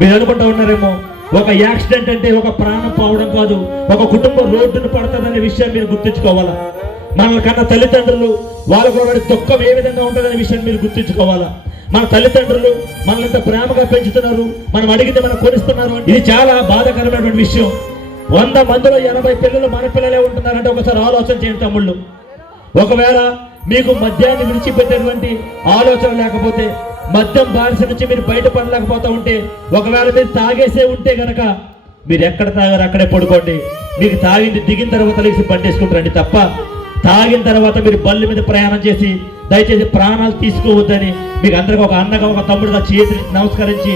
మీరు అనుకుంటా ఉన్నారేమో ఒక యాక్సిడెంట్ అంటే ఒక ప్రాణం పోవడం కాదు, ఒక కుటుంబం రోడ్డును పడుతుందనే విషయం మీరు గుర్తుంచుకోవాలా. మన కన్నా తల్లిదండ్రులు వాళ్ళకు వాడి దుఃఖం ఏ విధంగా ఉంటుందనే విషయం మీరు గుర్తుంచుకోవాలా. మన తల్లిదండ్రులు మనల్ని ఎంత ప్రేమగా పెంచుతున్నారు, మనం అడిగితే మనం కొనిస్తున్నారు. ఇది చాలా బాధాకరమైనటువంటి విషయం. 100 మందిలో 80 పిల్లలు మన పిల్లలే ఉంటున్నారంటే ఒకసారి ఆలోచన చేయండి తమ్ముళ్ళు. ఒకవేళ మీకు మద్యాన్ని విడిచిపెట్టేటువంటి ఆలోచన లేకపోతే, మద్యం బారిస నుంచి మీరు బయటపడలేకపోతూ ఉంటే, ఒకవేళ మీరు తాగేసే ఉంటే గనక మీరు ఎక్కడ తాగారు అక్కడే పడుకోండి. మీకు తాగింది దిగిన తర్వాత లేచి బండేసుకుంటారండి తప్ప తాగిన తర్వాత మీరు బళ్ళు మీద ప్రయాణం చేసి దయచేసి ప్రాణాలు తీసుకోవద్దని మీకు అందరికీ ఒక అన్నగా ఒక తమ్ముడుగా చేతులు నమస్కరించి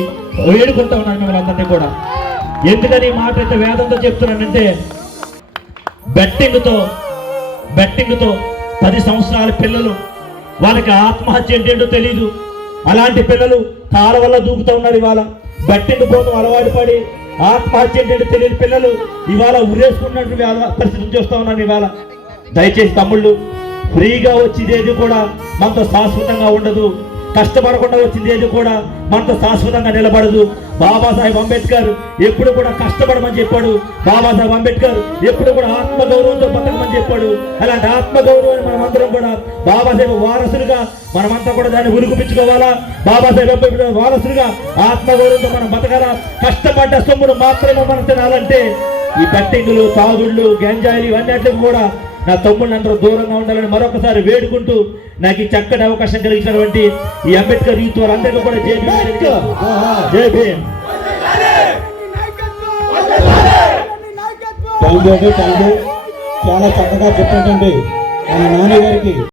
వేడుకుంటా ఉన్నాను మిమ్మల్ని అందరినీ కూడా. ఎందుకని ఈ మాట అయితే వేదంతో చెప్తున్నానంటే, బెట్టింగ్తో 10 సంవత్సరాల పిల్లలు వాళ్ళకి ఆత్మహత్య ఏంటో తెలియదు. అలాంటి పిల్లలు తాళ వల్ల దూకుతూ ఉన్నారు. ఇవాళ బెట్టింగ్ పోతూ అలవాటు పడి ఆత్మహత్య ఏంటంటే తెలియని పిల్లలు ఇవాళ ఉరేసుకున్నట్టు పరిస్థితులు చూస్తూ ఉన్నాను. ఇవాళ దయచేసి తమ్ముళ్ళు, ఫ్రీగా వచ్చింది ఏది కూడా మనతో శాశ్వతంగా ఉండదు, కష్టపడకుండా వచ్చింది ఏది కూడా మనతో శాశ్వతంగా నిలబడదు. బాబాసాహెబ్ అంబేద్కర్ ఎప్పుడు కూడా కష్టపడమని చెప్పాడు. బాబాసాహెబ్ అంబేద్కర్ ఎప్పుడు కూడా ఆత్మగౌరవంతో బతకమని చెప్పాడు. అలాంటి ఆత్మగౌరవాన్ని మనమందరం కూడా బాబాసాహెబ్ వారసులుగా మనమంతా కూడా దాన్ని ఉరుకుపించుకోవాలా. బాబాసాహెబ్ అంబేద్కర్ వారసులుగా ఆత్మగౌరవంతో మనం బతకాలా. కష్టపడ్డ సొమ్మును మాత్రమే మనం తినాలంటే ఈ బెట్టింగులు, తాగుళ్ళు, గంజాయిలు ఇవన్నీ కూడా నా తమ్ముళ్ళందరూ దూరంగా ఉండాలని మరొకసారి వేడుకుంటూ నాకు ఈ చక్కటి అవకాశం కలిగించినటువంటి ఈ అంబేద్కర్ యూత్ వారందరికీ కూడా జై భీమ్. చాలా చక్కగా చెప్పండి మన నాన్నగారికి.